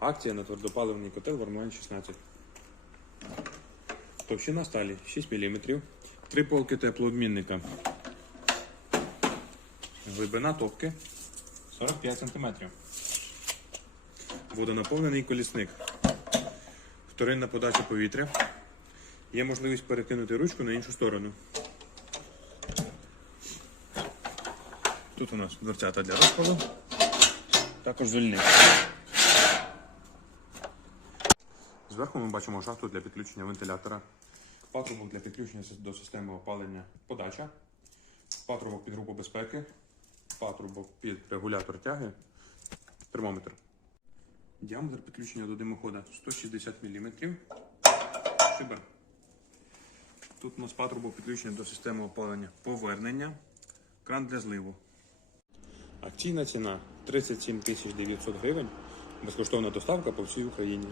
Акція на твердопаливний котел Вармлайн 16. Товщина сталі 6 мм. Три полки теплообмінника. Глибина топки 45 см. Водонаповнений колісник. Вторинна подача повітря. Є можливість перекинути ручку на іншу сторону. Тут у нас дверцята для розпалу. Також звільник. Зверху ми бачимо шахту для підключення вентилятора, патрубок для підключення до системи опалення подача, патрубок під групу безпеки, патрубок під регулятор тяги, термометр. Діаметр підключення до димохода 160 мм. Шибер. Тут у нас патрубок підключення до системи опалення повернення, кран для зливу. Акційна ціна 37 900 гривень. Безкоштовна доставка по всій Україні.